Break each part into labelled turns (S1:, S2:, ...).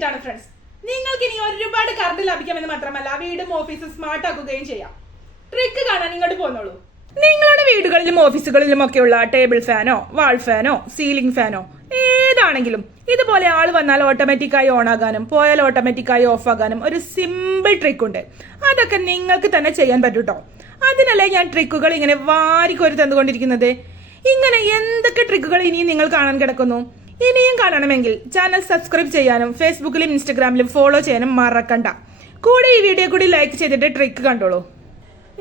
S1: വെച്ചിട്ടാണ് ഫ്രണ്ട്സ് നിങ്ങൾക്ക് ഇനി ഒരുപാട് കറണ്ട് ലഭിക്കാമെന്ന് മാത്രമല്ല വീടും ഓഫീസും സ്മാർട്ട് ആക്കുകയും ചെയ്യാം. ട്രിക്ക് കാണാൻ ഇങ്ങോട്ട് പോന്നോളൂ നിങ്ങളുടെ വീടുകളിലും ഓഫീസുകളിലും ഒക്കെയുള്ള ടേബിൾ ഫാനോ വാൾ ഫാനോ സീലിംഗ് ഫാനോ ഏതാണെങ്കിലും ഇതുപോലെ ആൾ വന്നാൽ ഓട്ടോമാറ്റിക്കായി ഓൺ ആകാനും പോയാൽ ഓട്ടോമാറ്റിക്കായി ഓഫ് ആകാനും ഒരു സിമ്പിൾ ട്രിക്ക് ഉണ്ട്. അതൊക്കെ നിങ്ങൾക്ക് തന്നെ ചെയ്യാൻ പറ്റൂട്ടോ അതിനല്ലേ ഞാൻ ട്രിക്കുകൾ ഇങ്ങനെ വാരിക്കോരി തന്നുകൊണ്ടിരിക്കുന്നത്? ഇങ്ങനെ എന്തൊക്കെ ട്രിക്കുകൾ ഇനിയും നിങ്ങൾ കാണാൻ കിടക്കുന്നു? ഇനിയും കാണണമെങ്കിൽ ചാനൽ സബ്സ്ക്രൈബ് ചെയ്യാനും ഫേസ്ബുക്കിലും ഇൻസ്റ്റഗ്രാമിലും ഫോളോ ചെയ്യാനും മറക്കണ്ട. കൂടെ ഈ വീഡിയോ കൂടി ലൈക്ക് ചെയ്തിട്ട് ട്രിക്ക് കണ്ടോളൂ.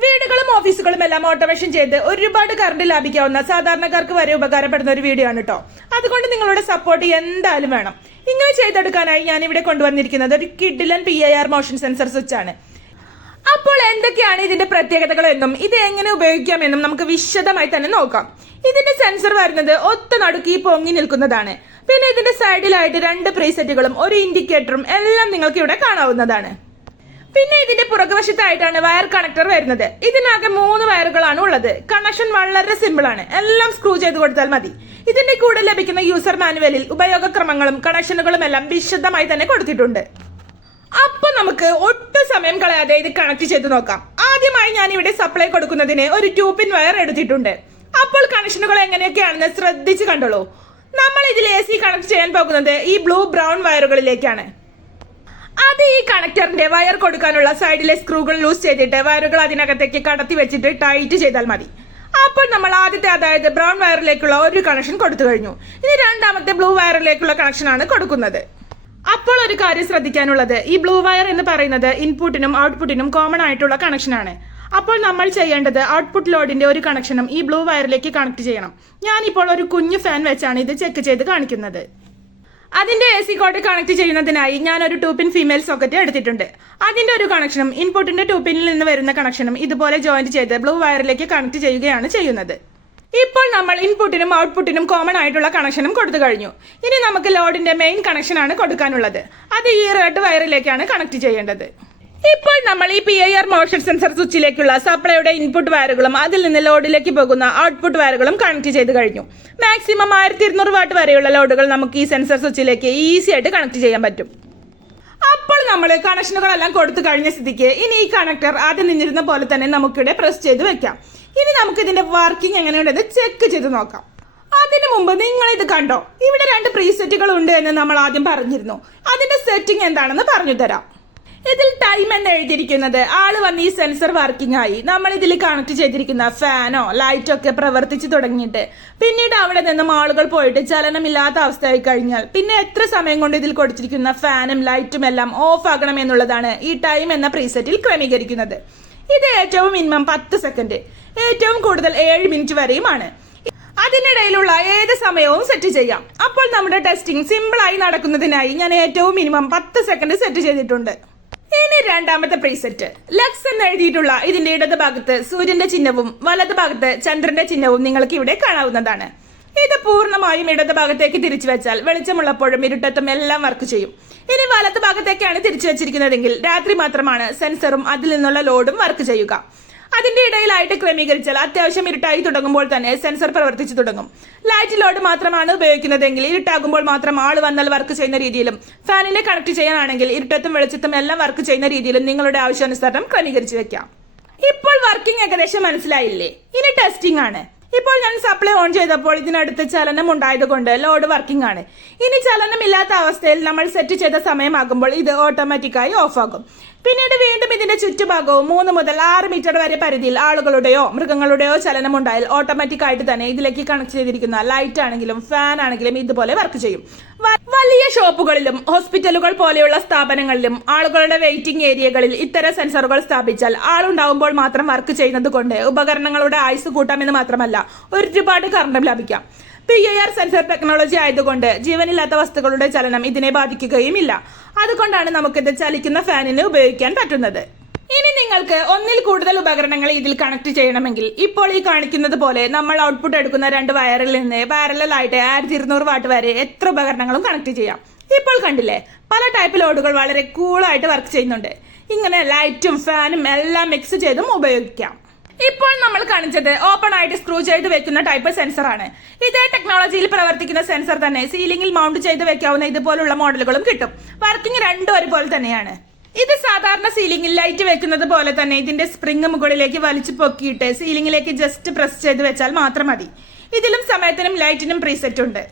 S1: വീടുകളും ഓഫീസുകളും എല്ലാം ഓട്ടോമേഷൻ ചെയ്ത് ഒരുപാട് കറണ്ട് ലാഭിക്കാവുന്ന സാധാരണക്കാർക്ക് വരെ ഉപകാരപ്പെടുന്ന ഒരു വീഡിയോ ആണ് കേട്ടോ അതുകൊണ്ട് നിങ്ങളുടെ സപ്പോർട്ട് എന്തായാലും വേണം. ഇങ്ങനെ ചെയ്തെടുക്കാനായി ഞാൻ ഇവിടെ കൊണ്ടുവന്നിരിക്കുന്നത് ഒരു കിഡിലൻ P I R motion sensor switch ആണ്. അപ്പോൾ എന്തൊക്കെയാണ് ഇതിന്റെ പ്രത്യേകതകൾ എന്നും ഇത് എങ്ങനെ ഉപയോഗിക്കാം എന്നും നമുക്ക് വിശദമായി തന്നെ നോക്കാം. ഇതിന്റെ സെൻസർ വരുന്നത് ഒത്ത നടുക്കി പൊങ്ങി നിൽക്കുന്നതാണ്. പിന്നെ ഇതിന്റെ സൈഡിലായിട്ട് രണ്ട് പ്രീസെറ്റുകളും ഒരു ഇൻഡിക്കേറ്ററും എല്ലാം നിങ്ങൾക്ക് ഇവിടെ കാണാവുന്നതാണ്. പിന്നെ ഇതിന്റെ പുറകുവശത്തായിട്ടാണ് വയർ കണക്ടർ വരുന്നത്. ഇതിനകത്ത് മൂന്ന് വയറുകളാണ് ഉള്ളത്. കണക്ഷൻ വളരെ സിമ്പിൾ ആണ്. എല്ലാം സ്ക്രൂ ചെയ്ത് കൊടുത്താൽ മതി. ഇതിന്റെ കൂടെ ലഭിക്കുന്ന യൂസർ മാനുവലിൽ ഉപയോഗക്രമങ്ങളും കണക്ഷനുകളും എല്ലാം വിശദമായി തന്നെ കൊടുത്തിട്ടുണ്ട്. നമുക്ക് ഒട്ടും സമയം കളയാതെ ഇത് കണക്ട് ചെയ്ത് നോക്കാം. ആദ്യമായി ഞാൻ ഇവിടെ സപ്ലൈ കൊടുക്കുന്നതിന് ഒരു ട്യൂബിൻ വയർ എടുത്തിട്ടുണ്ട്. അപ്പോൾ കണക്ഷനുകൾ എങ്ങനെയൊക്കെയാണെന്ന് ശ്രദ്ധിച്ച് കണ്ടോളൂ. നമ്മൾ ഇതിൽ എ സി കണക്ട് ചെയ്യാൻ പോകുന്നത് ഈ ബ്ലൂ ബ്രൗൺ വയറുകളിലേക്കാണ് അത് ഈ കണക്ടറിന്റെ വയർ കൊടുക്കാനുള്ള സൈഡിലെ സ്ക്രൂകൾ ലൂസ് ചെയ്തിട്ട് വയറുകൾ അതിനകത്തേക്ക് കടത്തി വെച്ചിട്ട് ടൈറ്റ് ചെയ്താൽ മതി. അപ്പോൾ നമ്മൾ ആദ്യത്തെ അതായത് ബ്രൗൺ വയറിലേക്കുള്ള ഒരു കണക്ഷൻ കൊടുത്തു കഴിഞ്ഞു. ഇനി രണ്ടാമത്തെ ബ്ലൂ വയറിലേക്കുള്ള കണക്ഷനാണ് കൊടുക്കുന്നത്. അപ്പോൾ ഒരു കാര്യം ശ്രദ്ധിക്കാനുള്ളത്. ഈ ബ്ലൂ വയർ എന്ന് പറയുന്നത് ഇൻപുട്ടിനും ഔട്ട്പുട്ടിനും കോമൺ ആയിട്ടുള്ള കണക്ഷനാണ് അപ്പോൾ നമ്മൾ ചെയ്യേണ്ടത് ഔട്ട്പുട്ട് ലോഡിന്റെ ഒരു കണക്ഷനും ഈ ബ്ലൂ വയറിലേക്ക് കണക്ട് ചെയ്യണം. ഞാനിപ്പോൾ ഒരു കുഞ്ഞു ഫാൻ വെച്ചാണ് ഇത് ചെക്ക് ചെയ്ത് കാണിക്കുന്നത്. അതിന്റെ എ സി കോട്ട് കണക്ട് ചെയ്യുന്നതിനായി ഞാൻ ഒരു ടൂ പിൻ ഫീമെയിൽ സോക്കറ്റ് എടുത്തിട്ടുണ്ട്. അതിന്റെ ഒരു കണക്ഷനും ഇൻപുട്ടിന്റെ ടൂ പിന്നിൽ നിന്ന് വരുന്ന കണക്ഷനും ഇതുപോലെ ജോയിന്റ് ചെയ്ത് ബ്ലൂ വയറിലേക്ക് കണക്ട് ചെയ്യുകയാണ് ചെയ്യുന്നത്. ഇപ്പോൾ നമ്മൾ ഇൻപുട്ടിനും ഔട്ട്പുട്ടിനും കോമൺ ആയിട്ടുള്ള കണക്ഷനും കൊടുത്തു കഴിഞ്ഞു. ഇനി നമുക്ക് ലോഡിന്റെ മെയിൻ കണക്ഷനാണ് കൊടുക്കാനുള്ളത്. അത് ഈ റെഡ് വയറിലേക്കാണ് കണക്ട് ചെയ്യേണ്ടത്. ഇപ്പോൾ നമ്മൾ ഈ P I R motion sensor സ്വിച്ചിലേക്കുള്ള സപ്ലൈയുടെ ഇൻപുട്ട് വയറുകളും അതിൽ നിന്ന് ലോഡിലേക്ക് പോകുന്ന ഔട്ട്പുട്ട് വയറുകളും കണക്ട് ചെയ്ത് കഴിഞ്ഞു. മാക്സിമം ആയിരത്തി ഇരുന്നൂറ് വാട്ട് വരെയുള്ള ലോഡുകൾ നമുക്ക് ഈ സെൻസർ സ്വിച്ചിലേക്ക് ഈസി ആയിട്ട് കണക്ട് ചെയ്യാൻ പറ്റും. അപ്പോൾ നമ്മൾ കണക്ഷനുകളെല്ലാം കൊടുത്തു കഴിഞ്ഞ സ്ഥിതിക്ക് ഇനി ഈ കണക്ടർ ആദ്യം നിന്നിരുന്ന പോലെ തന്നെ നമുക്കിവിടെ പ്രസ് ചെയ്ത് വെക്കാം. ഇനി നമുക്ക് ഇതിന്റെ വർക്കിംഗ് എങ്ങനെയുണ്ടെന്ന് ചെക്ക് ചെയ്ത് നോക്കാം. അതിനു മുമ്പ് നിങ്ങൾ ഇത് കണ്ടോ? ഇവിടെ രണ്ട് പ്രീസെറ്റുകൾ ഉണ്ട് എന്ന് നമ്മൾ ആദ്യം പറഞ്ഞിരുന്നു. അതിന്റെ സെറ്റിംഗ് എന്താണെന്ന് പറഞ്ഞു തരാം ഇതിൽ ടൈം എന്ന് എഴുതിയിരിക്കുന്നത്? ആൾ വന്ന് ഈ സെൻസർ വർക്കിംഗ് ആയി. നമ്മൾ ഇതിൽ കണക്ട് ചെയ്തിരിക്കുന്ന ഫാനോ ലൈറ്റോ ഒക്കെ പ്രവർത്തിച്ചു തുടങ്ങിയിട്ട്. പിന്നീട് അവിടെ നിന്നും ആളുകൾ പോയിട്ട് ചലനമില്ലാത്ത അവസ്ഥയായി കഴിഞ്ഞാൽ. പിന്നെ എത്ര സമയം കൊണ്ട് ഇതിൽ കൊടുത്തിരിക്കുന്ന ഫാനും ലൈറ്റും എല്ലാം ഓഫ് ആകണം എന്നുള്ളതാണ് ഈ ടൈം എന്ന പ്രീസെറ്റിൽ ക്രമീകരിക്കുന്നത്. ഇത് ഏറ്റവും മിനിമം പത്ത് സെക്കൻഡ് ഏറ്റവും കൂടുതൽ ഏഴ് മിനിറ്റ് വരെയുമാണ്. അതിനിടയിലുള്ള ഏത് സമയവും സെറ്റ് ചെയ്യാം. അപ്പോൾ നമ്മുടെ ടെസ്റ്റിംഗ് സിമ്പിളായി നടക്കുന്നതിനായി ഞാൻ ഏറ്റവും മിനിമം പത്ത് സെക്കൻഡ് സെറ്റ് ചെയ്തിട്ടുണ്ട്. ഇനി രണ്ടാമത്തെ പ്രീസെറ്റ് ലക്സ് എന്ന് എഴുതിയിട്ടുള്ള ഇതിന്റെ ഇടത് ഭാഗത്ത് സൂര്യന്റെ ചിഹ്നവും വലത് ഭാഗത്ത് ചന്ദ്രന്റെ ചിഹ്നവും നിങ്ങൾക്ക് ഇവിടെ കാണാവുന്നതാണ്. ഇത് പൂർണമായും ഇടത് ഭാഗത്തേക്ക് തിരിച്ചു വെച്ചാൽ വെളിച്ചമുള്ളപ്പോഴും ഇരുട്ടത്തും എല്ലാം വർക്ക് ചെയ്യും. ഇനി വലത് ഭാഗത്തേക്കാണ് തിരിച്ചു വെച്ചിരിക്കുന്നതെങ്കിൽ രാത്രി മാത്രമാണ് സെൻസറും അതിൽ നിന്നുള്ള ലോഡും വർക്ക് ചെയ്യുക. അതിന്റെ ഇടയിലായിട്ട് ക്രമീകരിച്ചാൽ അത്യാവശ്യം ഇരുട്ടായി തുടങ്ങുമ്പോൾ തന്നെ സെൻസർ പ്രവർത്തിച്ചു തുടങ്ങും. ലൈറ്റ് ലോഡ് മാത്രമാണ് ഉപയോഗിക്കുന്നതെങ്കിൽ ഇരുട്ടാകുമ്പോൾ മാത്രം ആൾ വന്നാൽ വർക്ക് ചെയ്യുന്ന രീതിയിലും ഫാനിനെ കണക്ട് ചെയ്യാനാണെങ്കിൽ ഇരുട്ടത്തും വെളിച്ചത്തും എല്ലാം വർക്ക് ചെയ്യുന്ന രീതിയിലും നിങ്ങളുടെ ആവശ്യാനുസരണം ക്രമീകരിച്ചു വെക്കാം. ഇപ്പോൾ വർക്കിംഗ് ഏകദേശം മനസ്സിലായില്ലേ? ഇനി ടെസ്റ്റിംഗ് ആണ്. ഇപ്പോൾ ഞാൻ സപ്ലൈ ഓൺ ചെയ്തപ്പോൾ ഇതിനടുത്ത് ചലനം ഉണ്ടായതുകൊണ്ട് ലോഡ് വർക്കിംഗ് ആണ്. ഇനി ചലനം ഇല്ലാത്ത അവസ്ഥയിൽ നമ്മൾ സെറ്റ് ചെയ്ത സമയമാകുമ്പോൾ ഇത് ഓട്ടോമാറ്റിക്കായി ഓഫ് ആകും. പിന്നീട് വീണ്ടും ഇതിന്റെ ചുറ്റുഭാഗവും മൂന്ന് മുതൽ ആറ് മീറ്റർ വരെ പരിധിയിൽ ആളുകളുടെയോ മൃഗങ്ങളുടെയോ ചലനം ഉണ്ടായാൽ ഓട്ടോമാറ്റിക് ആയിട്ട് തന്നെ ഇതിലേക്ക് കണക്ട് ചെയ്തിരിക്കുന്ന ലൈറ്റ് ആണെങ്കിലും ഫാൻ ആണെങ്കിലും ഇതുപോലെ വർക്ക് ചെയ്യും. വലിയ ഷോപ്പുകളിലും ഹോസ്പിറ്റലുകൾ പോലെയുള്ള സ്ഥാപനങ്ങളിലും ആളുകളുടെ വെയിറ്റിംഗ് ഏരിയകളിൽ ഇത്തരം സെൻസറുകൾ സ്ഥാപിച്ചാൽ ആളുണ്ടാവുമ്പോൾ മാത്രം വർക്ക് ചെയ്യുന്നത് കൊണ്ട് ഉപകരണങ്ങളുടെ ആയുസ് കൂട്ടാമെന്ന് മാത്രമല്ല ഒരുപാട് കറണ്ടും ലഭിക്കാം. P I R sensor technology ആയതുകൊണ്ട് ജീവനില്ലാത്ത വസ്തുക്കളുടെ ചലനം ഇതിനെ ബാധിക്കുകയുമില്ല. അതുകൊണ്ടാണ് നമുക്കിത് ചലിക്കുന്ന ഫാനിന് ഉപയോഗിക്കാൻ പറ്റുന്നത്. നിങ്ങൾക്ക് ഒന്നിൽ കൂടുതൽ ഉപകരണങ്ങൾ ഇതിൽ കണക്ട് ചെയ്യണമെങ്കിൽ ഇപ്പോൾ ഈ കാണിക്കുന്നത് പോലെ നമ്മൾ ഔട്ട്പുട്ട് എടുക്കുന്ന രണ്ട് വയറിൽ നിന്ന് പാരലൽ ആയിരത്തി ഇരുന്നൂറ് വാട്ട് വരെ എത്ര ഉപകരണങ്ങളും കണക്ട് ചെയ്യാം. ഇപ്പോൾ കണ്ടില്ലേ പല ടൈപ്പ് ലോഡുകൾ വളരെ കൂളായിട്ട് വർക്ക് ചെയ്യുന്നുണ്ട്. ഇങ്ങനെ ലൈറ്റും ഫാനും എല്ലാം മിക്സ് ചെയ്തും ഉപയോഗിക്കാം. ഇപ്പോൾ നമ്മൾ കാണിച്ചത് ഓപ്പൺ ആയിട്ട് സ്ക്രൂ ചെയ്ത് വെക്കുന്ന ടൈപ്പ് സെൻസർ ആണ്. ഇതേ ടെക്നോളജിയിൽ പ്രവർത്തിക്കുന്ന സെൻസർ തന്നെ സീലിംഗിൽ മൗണ്ട് ചെയ്ത് വെക്കാവുന്ന ഇതുപോലുള്ള മോഡലുകളും കിട്ടും. വർക്കിംഗ് രണ്ടും ഒരുപോലെ തന്നെയാണ്. ഇത് സാധാരണ സീലിംഗിൽ ലൈറ്റ് വെക്കുന്നത് പോലെ തന്നെ ഇതിന്റെ സ്പ്രിംഗ് മുകളിലേക്ക് വലിച്ചു പൊക്കിയിട്ട് സീലിംഗിലേക്ക് ജസ്റ്റ് പ്രസ് ചെയ്ത് വെച്ചാൽ മാത്രം മതി. ഇതിലും സമയത്തിനും ലൈറ്റിനും പ്രീസെറ്റ് ഉണ്ട്.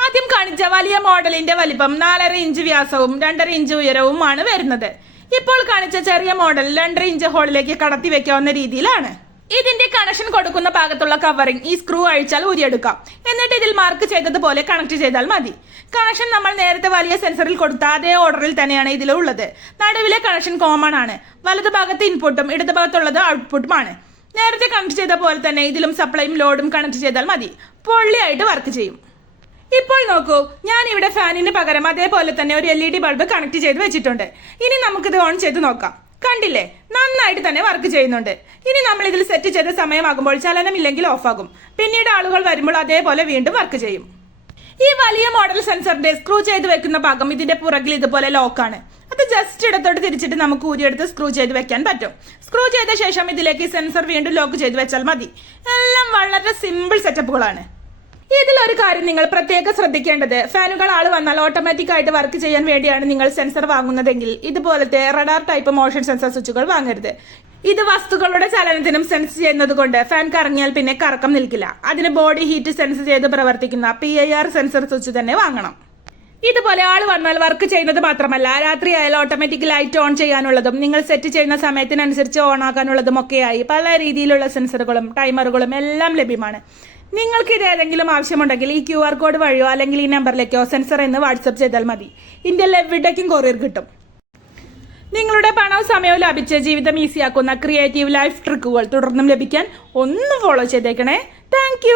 S1: ആദ്യം കാണിച്ച വലിയ മോഡലിന്റെ വലിപ്പം നാലര ഇഞ്ച് വ്യാസവും രണ്ടര ഇഞ്ച് ഉയരവുമാണ് വരുന്നത്. ഇപ്പോൾ കാണിച്ച ചെറിയ മോഡൽ രണ്ടര ഇഞ്ച് ഹോളിലേക്ക് കടത്തി വെക്കാവുന്ന രീതിയിലാണ്. ഇതിന്റെ കണക്ഷൻ കൊടുക്കുന്ന ഭാഗത്തുള്ള കവറിംഗ് ഈ സ്ക്രൂ അഴിച്ചാൽ ഊരിയെടുക്കാം. എന്നിട്ട് ഇതിൽ മാർക്ക് ചെയ്തതുപോലെ കണക്ട് ചെയ്താൽ മതി. കണക്ഷൻ നമ്മൾ നേരത്തെ വലിയ സെൻസറിൽ കൊടുത്ത അതേ ഓർഡറിൽ തന്നെയാണ് ഇതിലുള്ളത് നടുവിലെ കണക്ഷൻ കോമൺ ആണ്. വലതു ഭാഗത്ത് ഇൻപുട്ടും ഇടതുഭാഗത്തുള്ളത് ഔട്ട്പുട്ടുമാണ് നേരത്തെ കണക്ട് ചെയ്ത പോലെ തന്നെ ഇതിലും സപ്ലൈയും ലോഡും കണക്ട് ചെയ്താൽ മതി. പൊള്ളിയായിട്ട് വർക്ക് ചെയ്യും. ഇപ്പോൾ നോക്കൂ ഞാൻ ഇവിടെ ഫാനിന് പകരം അതേപോലെ തന്നെ ഒരു L E D bulb connect ചെയ്ത് വെച്ചിട്ടുണ്ട്. ഇനി നമുക്കിത് ഓൺ ചെയ്ത് നോക്കാം. കണ്ടില്ലേ? നന്നായിട്ട് തന്നെ വർക്ക് ചെയ്യുന്നുണ്ട്. ഇനി നമ്മൾ ഇതിൽ സെറ്റ് ചെയ്ത സമയമാകുമ്പോൾ ചലനം ചലനമില്ലെങ്കിൽ ഓഫാകും പിന്നീട് ആളുകൾ വരുമ്പോൾ അതേപോലെ വീണ്ടും വർക്ക് ചെയ്യും. ഈ വലിയ മോഡൽ സെൻസറിന്റെ സ്ക്രൂ ചെയ്ത് വെക്കുന്ന ഭാഗം ഇതിന്റെ പുറകിൽ ഇതുപോലെ ലോക്കാണ് അത് ജസ്റ്റ് ഇടത്തോട്ട് തിരിച്ചിട്ട് നമുക്ക് ഊരിയെടുത്ത് സ്ക്രൂ ചെയ്ത് വെക്കാൻ പറ്റും. സ്ക്രൂ ചെയ്ത ശേഷം ഇതിലേക്ക് സെൻസർ വീണ്ടും ലോക്ക് ചെയ്ത് വെച്ചാൽ മതി. എല്ലാം വളരെ സിമ്പിൾ സെറ്റപ്പുകളാണ് ഇതിൽ ഒരു കാര്യം നിങ്ങൾ പ്രത്യേകം ശ്രദ്ധിക്കേണ്ടത്? ഫാനുകൾ ആൾ വന്നാൽ ഓട്ടോമാറ്റിക് ആയിട്ട് വർക്ക് ചെയ്യാൻ വേണ്ടിയാണ് നിങ്ങൾ സെൻസർ വാങ്ങുന്നതെങ്കിൽ ഇതുപോലത്തെ റഡാർ ടൈപ്പ് മോഷൻ സെൻസർ സ്വിച്ചുകൾ വാങ്ങരുത്. ഇത് വസ്തുക്കളുടെ ചലനത്തിനും സെൻസ് ചെയ്യുന്നത് കൊണ്ട് ഫാൻ കറങ്ങിയാൽ പിന്നെ കറക്കം നിൽക്കില്ല. അതിന് ബോഡി ഹീറ്റ് സെൻസ് ചെയ്ത് പ്രവർത്തിക്കുന്ന P I R sensor switch തന്നെ വാങ്ങണം. ഇതുപോലെ ആൾ വന്നാൽ വർക്ക് ചെയ്യുന്നത് മാത്രമല്ല രാത്രി ആയാലും ഓട്ടോമാറ്റിക് ലൈറ്റ് ഓൺ ചെയ്യാനുള്ളതും നിങ്ങൾ സെറ്റ് ചെയ്യുന്ന സമയത്തിനനുസരിച്ച് ഓൺ ആക്കാനുള്ളതും ഒക്കെയായി പല രീതിയിലുള്ള സെൻസറുകളും ടൈമറുകളും എല്ലാം ലഭ്യമാണ്. നിങ്ങൾക്ക് ഇത് ഏതെങ്കിലും ആവശ്യമുണ്ടെങ്കിൽ ഈ ക്യു ആർ കോഡ് വഴിയോ അല്ലെങ്കിൽ ഈ നമ്പറിലേക്കോ സെൻസർ എന്ന് വാട്സപ്പ് ചെയ്താൽ മതി. ഇന്ത്യയിൽ എവിടേക്കും കൊറിയർ കിട്ടും. നിങ്ങളുടെ പണവും സമയവും ലഭിച്ച് ജീവിതം ഈസിയാക്കുന്ന ക്രിയേറ്റീവ് ലൈഫ് ട്രിക്കുകൾ തുടർന്നും ലഭിക്കാൻ ഒന്ന് ഫോളോ ചെയ്തേക്കണേ. താങ്ക്